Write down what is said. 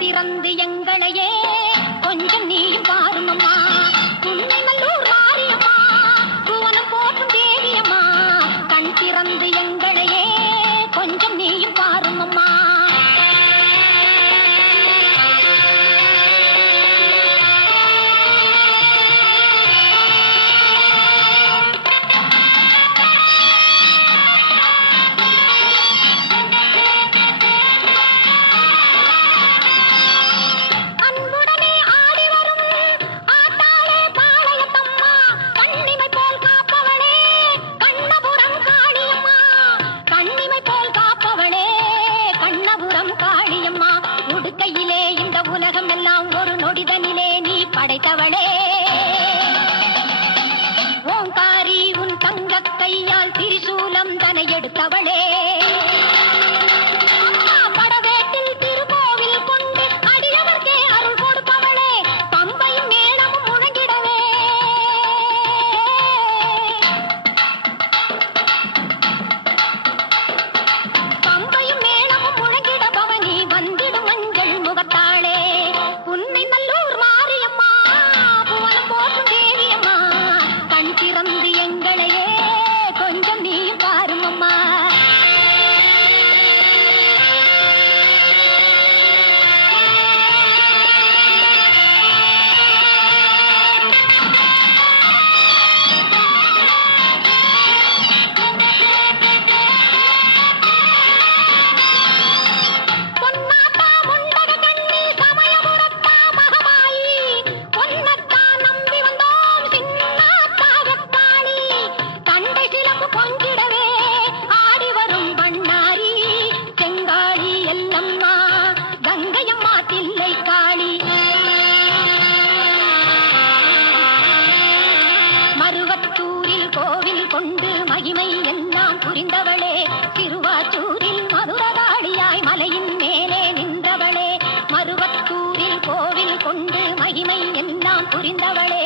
திறந்து எங்களையே கொஞ்சம் நீயும் பாருமம்மா. உன்னை நல்லூர் மாரியம்மா, புவனம் போற்றும் தேவியம்மா, கண் திறந்து எங்களையே கொஞ்சம் நீயும் பாருமம்மா. உலகம் எல்லாம் ஒரு நொடிதனிலே நீ படைத்தவளே, ஓங்காரி உன் தங்க கையால் திரிசூலம் தனை எடுத்தவளே, படவேட்டில் திருக்கோவில் கொண்டு அடியவர்க்கே அருள் கொடுப்பவளே, பம்பையும் மேளமும் முழங்கிடவே பம்பையும் மேளமும் முழங்கிட பவனி வந்திடும் மஞ்சள் முகத்தாளே. உன்னை நல்லூர் மாரியம்மா, புவனம் போற்றும் தேவியம்மா, கண் திறந்து எங்களையே கொஞ்சம் நீ பாருமம்மா. மருவத்தூரில் கோவில் கொண்டு மகிமை எல்லாம் புரிந்தவளே, திருவாச்சூரில் மதுரகாளியாய் மலையின் மேலே நின்றவளே, மருவத்தூரில் கோவில் கொண்டு மகிமை எல்லாம் புரிந்தவளே,